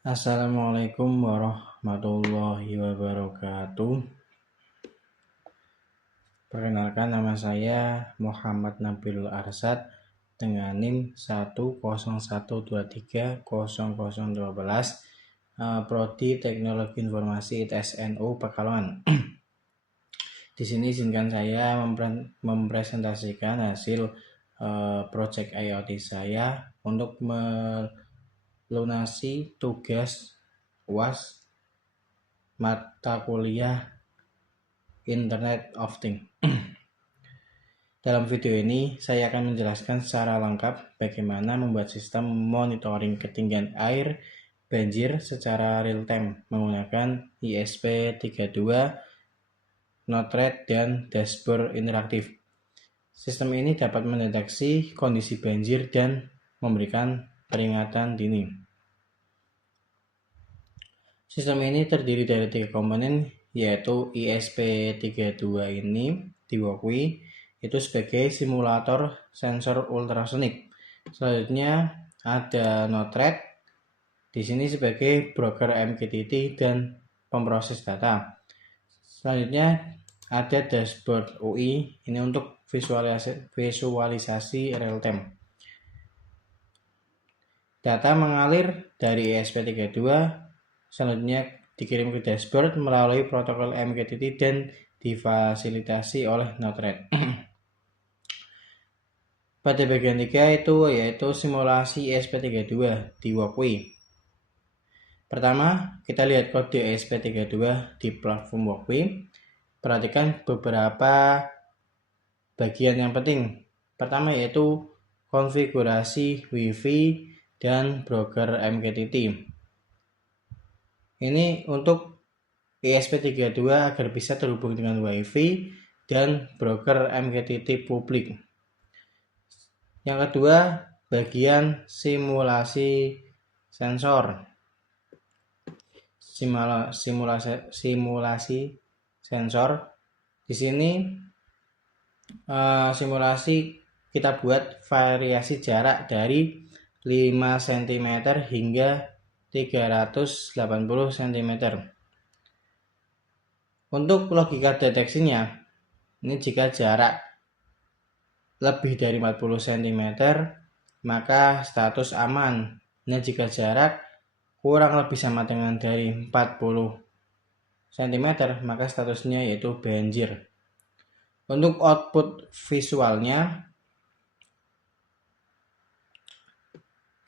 Assalamualaikum warahmatullahi wabarakatuh. Perkenalkan, nama saya Muhammad Nabilul Arsad dengan NIM 101230012, Prodi Teknologi Informasi ITS-NU Pekalongan. Di sini izinkan saya mempresentasikan hasil project IoT saya untuk melunasi tugas UAS mata kuliah Internet of Things. Dalam video ini saya akan menjelaskan secara lengkap bagaimana membuat sistem monitoring ketinggian air banjir secara real time menggunakan ESP32, Node-RED, dan dashboard interaktif. Sistem ini dapat mendeteksi kondisi banjir dan memberikan peringatan dini. Sistem ini terdiri dari 3 komponen, yaitu ESP32 ini diakui itu sebagai simulator sensor ultrasonik. Selanjutnya ada Node-RED di sini sebagai broker MQTT dan pemproses data. Selanjutnya ada dashboard UI ini untuk visualisasi real time. Data mengalir dari ESP32 selanjutnya dikirim ke dashboard melalui protokol MQTT dan difasilitasi oleh Node-RED. Pada bagian 3 yaitu simulasi ESP32 di Walkway. Pertama, kita lihat kode ESP32 di platform Walkway. Perhatikan beberapa bagian yang penting. Pertama yaitu konfigurasi WiFi dan broker MQTT. Ini untuk ESP32 agar bisa terhubung dengan WiFi dan broker MQTT publik. Yang kedua, bagian simulasi sensor. Simulasi sensor. Di sini simulasi kita buat variasi jarak dari 5 cm hingga 380 cm. Untuk logika deteksinya, ini jika jarak lebih dari 40 cm maka status aman. Nah, jika jarak kurang lebih sama dengan dari 40 cm maka statusnya yaitu banjir. Untuk output visualnya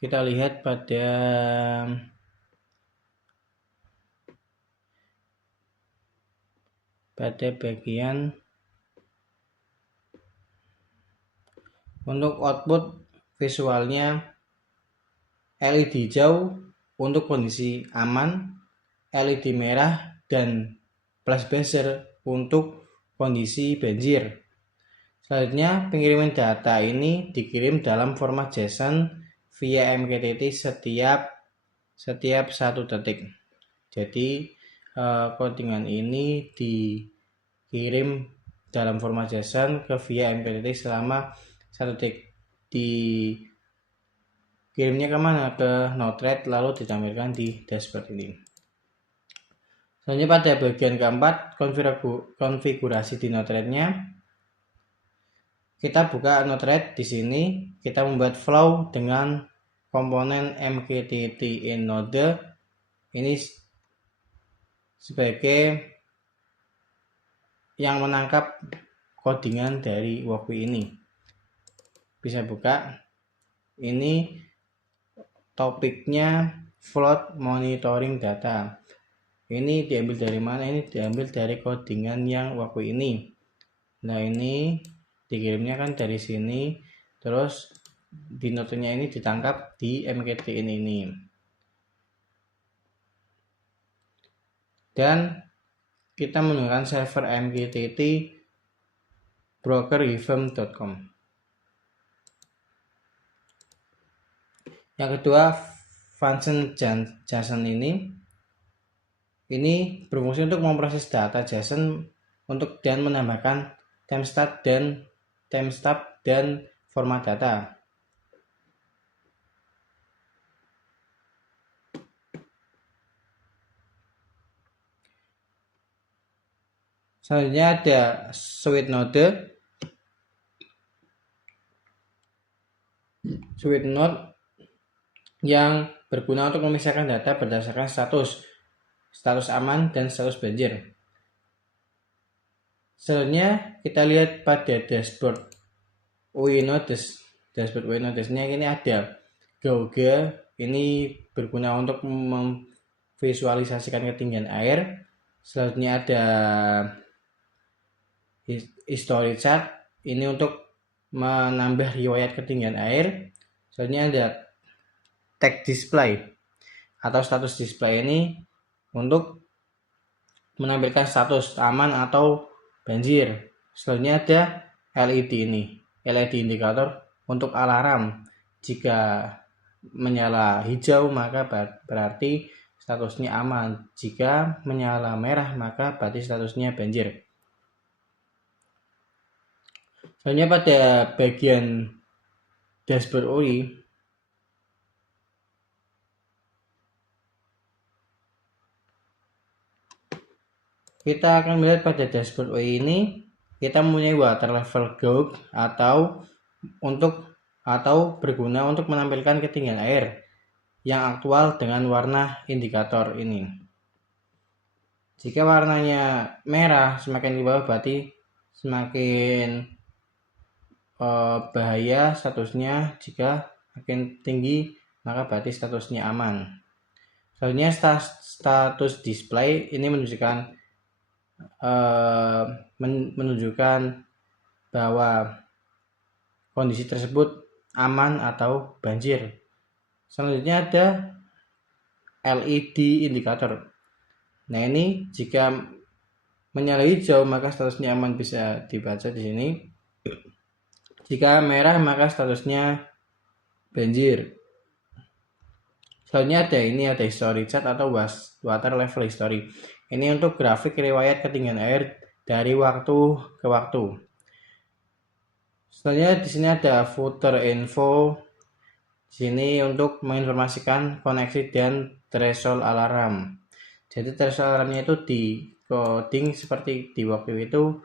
kita lihat pada bagian untuk output visualnya LED hijau untuk kondisi aman, LED merah dan flash buzzer untuk kondisi banjir. Selanjutnya, pengiriman data ini dikirim dalam format JSON via MQTT setiap 1 detik. Jadi codingan ini dikirim dalam format JSON ke via MQTT selama 1 detik. Kirimnya kemana? Ke Node-RED lalu ditampilkan di dashboard ini. Selanjutnya pada bagian keempat, konfigurasi di Node-RED-nya. Kita buka Node-RED di sini, kita membuat flow dengan komponen MQTT in node. Ini sebagai yang menangkap codingan dari Walkway ini. Bisa buka. Ini topiknya float monitoring data. Ini diambil dari mana? Ini diambil dari codingan yang Walkway ini. Nah, ini dikirimnya kan dari sini, terus di notenya ini ditangkap di MQTT ini. Dan kita menggunakan server MQTT broker.givem.com. Yang kedua, function JSON ini berfungsi untuk memproses data JSON dan menambahkan timestamp dan format data. Selanjutnya ada Sweet Note. Sweet Note yang berguna untuk memisahkan data berdasarkan status aman dan status banjir. Selanjutnya kita lihat pada dashboard UI Notice. Dashboard UI Notice-nya ini ada Gauge, ini berguna untuk memvisualisasikan ketinggian air. Selanjutnya ada History Chart, ini untuk menambah riwayat ketinggian air. Selanjutnya ada Text Display atau status display, ini untuk menampilkan status aman atau banjir. Selanjutnya ada LED, ini LED indikator untuk alarm. Jika menyala hijau maka berarti statusnya aman, jika menyala merah maka berarti statusnya banjir. Selanjutnya pada bagian dashboard UI, kita akan melihat pada dashboard UI ini kita mempunyai water level gauge atau berguna untuk menampilkan ketinggian air yang aktual dengan warna indikator ini. Jika warnanya merah semakin di bawah berarti semakin bahaya statusnya, jika makin tinggi maka berarti statusnya aman. Selanjutnya status display, ini menunjukkan bahwa kondisi tersebut aman atau banjir. Selanjutnya ada LED indikator. Nah, ini jika menyala hijau maka statusnya aman, bisa dibaca di sini. Jika merah maka statusnya banjir. Selanjutnya ada history chart atau water level history. Ini untuk grafik riwayat ketinggian air dari waktu ke waktu. Selanjutnya di sini ada footer info. Di sini untuk menginformasikan koneksi dan threshold alarm. Jadi threshold alarmnya itu di coding seperti di waktu itu,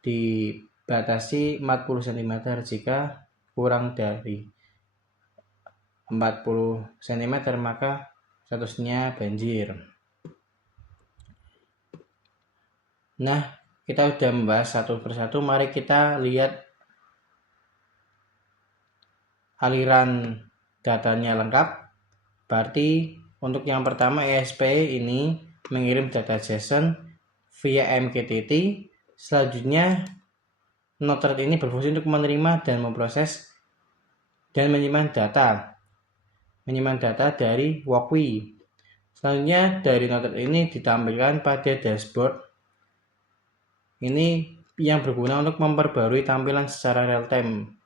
dibatasi 40 cm. Jika kurang dari 40 cm maka statusnya banjir. Nah, kita sudah membahas satu persatu. Mari kita lihat aliran datanya lengkap. Berarti untuk yang pertama ESP ini mengirim data JSON via MQTT. Selanjutnya Node-RED ini berfungsi untuk menerima dan memproses dan menyimpan data dari WalkUI. Selanjutnya dari Node-RED ini ditampilkan pada dashboard. Ini yang berguna untuk memperbarui tampilan secara real time.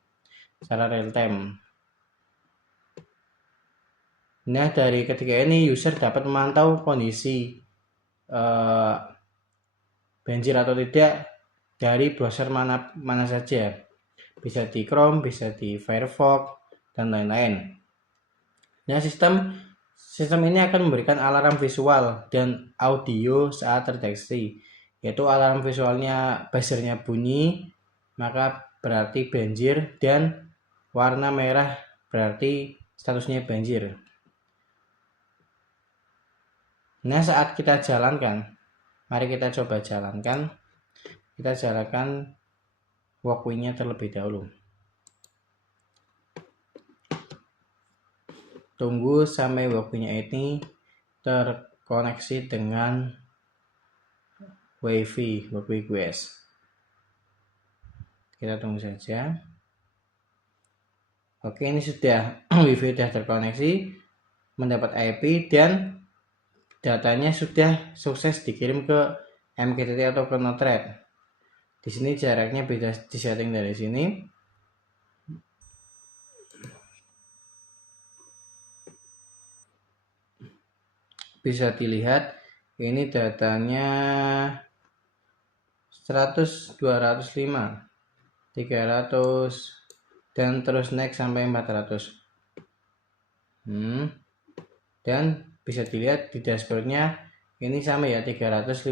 Nah, dari ketiga ini user dapat memantau kondisi banjir atau tidak dari browser mana saja. Bisa di Chrome, bisa di Firefox, dan lain-lain. Nah, sistem ini akan memberikan alarm visual dan audio saat terdeteksi. Yaitu alarm visualnya buzzernya bunyi maka berarti banjir, dan warna merah berarti statusnya banjir. Nah, saat kita jalankan, mari kita coba jalankan. Kita jalankan WalkUI-nya terlebih dahulu. Tunggu sampai WalkUI-nya ini terkoneksi dengan WiFi WalkUI QS. Kita tunggu saja. Oke, ini sudah WiFi sudah terkoneksi, mendapat IP, dan datanya sudah sukses dikirim ke MQTT atau ke Node-RED. Di sini jaraknya bisa disetting dari sini. Bisa dilihat ini datanya 100, 205, 300, dan terus naik sampai 400. Dan bisa dilihat di dashboardnya ini sama ya, 355.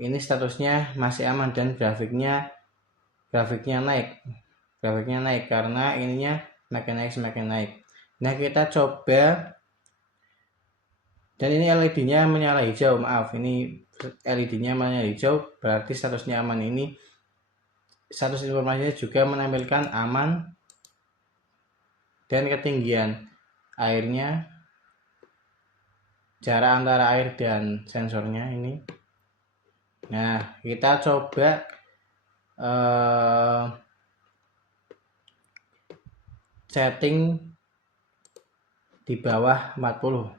ini statusnya masih aman dan grafiknya naik karena ininya semakin naik. Nah, kita coba, dan ini LED-nya menyala hijau, maaf, ini LED-nya menyala hijau berarti statusnya aman. Ini status informasinya juga menampilkan aman dan ketinggian airnya, jarak antara air dan sensornya ini. Nah, kita coba setting di bawah 40.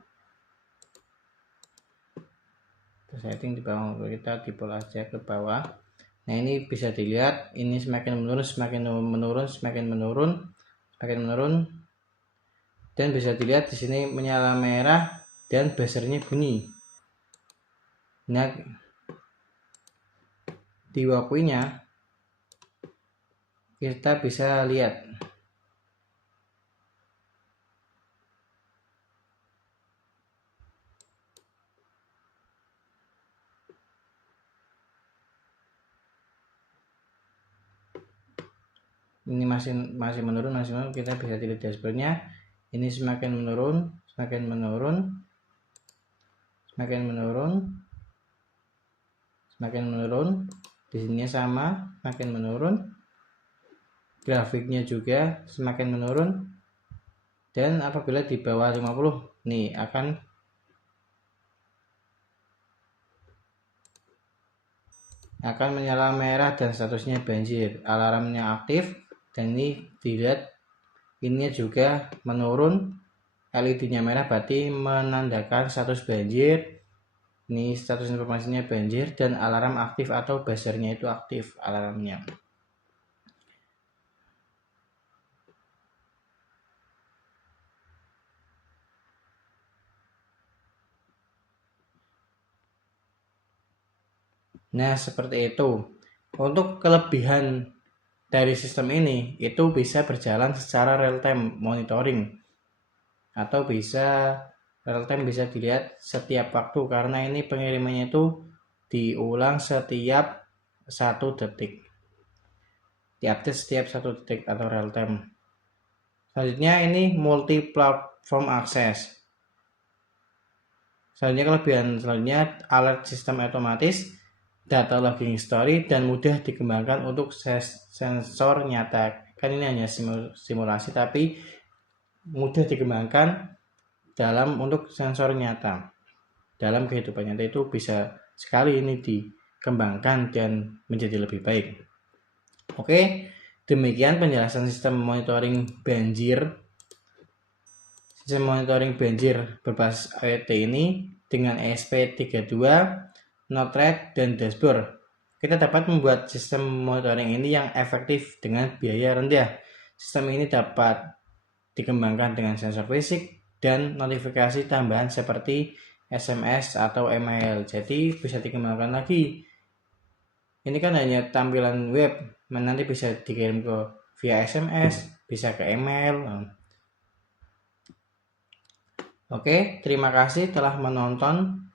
Setting di bawah, kita dipol aja ke bawah. Nah, ini bisa dilihat ini semakin menurun, dan bisa dilihat di sini menyala merah dan buzzernya bunyi. Nah, di waktunya kita bisa lihat ini masih menurun. Kita bisa lihat dashboardnya, ini semakin menurun. Di sini sama, semakin menurun. Grafiknya juga semakin menurun. Dan apabila di bawah 50 nih akan menyala merah dan statusnya banjir, alarmnya aktif. Dan ini dilihat ininya juga menurun, LED-nya merah berarti menandakan status banjir. Ini status informasinya banjir dan alarm aktif atau buzzernya itu aktif alarmnya. Nah, seperti itu. Untuk kelebihan dari sistem ini, itu bisa berjalan secara real time monitoring, atau bisa real time, bisa dilihat setiap waktu karena ini pengirimannya itu diulang setiap 1 detik, diupdate setiap 1 detik atau real time. Selanjutnya ini multi platform access. Kelebihan selanjutnya alert sistem otomatis, data logging history, dan mudah dikembangkan untuk sensor nyata. Kan ini hanya simulasi tapi mudah dikembangkan untuk sensor nyata. Dalam kehidupan nyata itu bisa sekali ini dikembangkan dan menjadi lebih baik. Oke, demikian penjelasan sistem monitoring banjir. Sistem monitoring banjir berbasis IoT ini dengan ESP32, Node-RED, dan dashboard. Kita dapat membuat sistem monitoring ini yang efektif dengan biaya rendah. Sistem ini dapat dikembangkan dengan sensor fisik dan notifikasi tambahan seperti SMS atau email. Jadi bisa dikembangkan lagi. Ini kan hanya tampilan web, nanti bisa dikirim via SMS, bisa ke email. Oke, terima kasih telah menonton.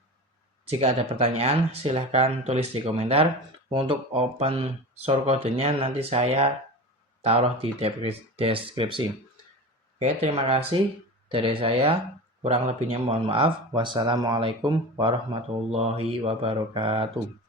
Jika ada pertanyaan, silahkan tulis di komentar. Untuk open source kodenya nanti saya taruh di deskripsi. Oke, terima kasih dari saya. Kurang lebihnya mohon maaf. Wassalamualaikum warahmatullahi wabarakatuh.